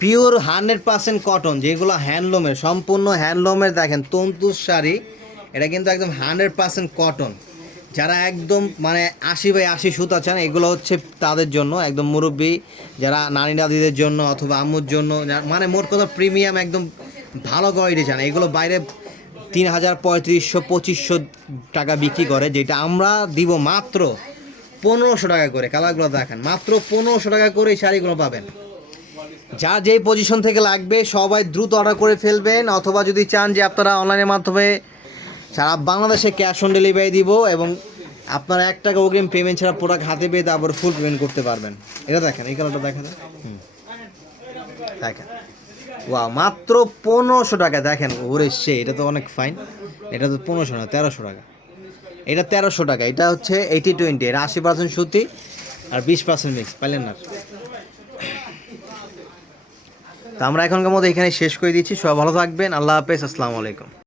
Pure 100% cotton, যেগুলো হ্যান্ডলুমের, সম্পূর্ণ হ্যান্ডলুমের। দেখেন তন্তুর শাড়ি, এটা কিন্তু একদম 100% কটন। যারা একদম মানে 80/80 সুতা চান, এগুলো হচ্ছে তাদের জন্য একদম মুরব্বী, যারা নানি দাদিদের জন্য অথবা আম্মুর জন্য, মানে মোট কথা প্রিমিয়াম একদম ভালো কোয়ালিটি চান। এগুলো বাইরে 3000, 3500, 2500 টাকা বিক্রি করে, যেটা আমরা দিব মাত্র 1500 টাকা করে। কালারগুলো দেখেন, মাত্র 1500 টাকা করে এই শাড়িগুলো পাবেন। যার যেই পজিশন থেকে লাগবে সবাই দ্রুত অর্ডার করে ফেলবেন, অথবা যদি চান যে আপনারা অনলাইনের মাধ্যমে সারা বাংলাদেশে ক্যাশ অন ডেলিভারি দিব, এবং আপনারা 1 টাকা অগ্রিম পেমেন্ট ছাড়া প্রোডাক্ট হাতে পেয়ে তারপর ফুল পেমেন্ট করতে পারবেন। এটা দেখেন, এই কালারটা দেখা যায়, দেখেন, ওয়া মাত্র 1500 টাকা। দেখেন ওরে সে, এটা তো অনেক ফাইন। এটা তো 1500 না, 1300 টাকা। এটা 1300 টাকা। এটা হচ্ছে 80-20, এটা 80% সুতি আর 20% মিক্স। পাইলেন না? তো আমরা এখনকার মতো এখানে শেষ করে দিচ্ছি। সবাই ভালো থাকবেন। আল্লাহ হাফেজ, আসসালামু আলাইকুম।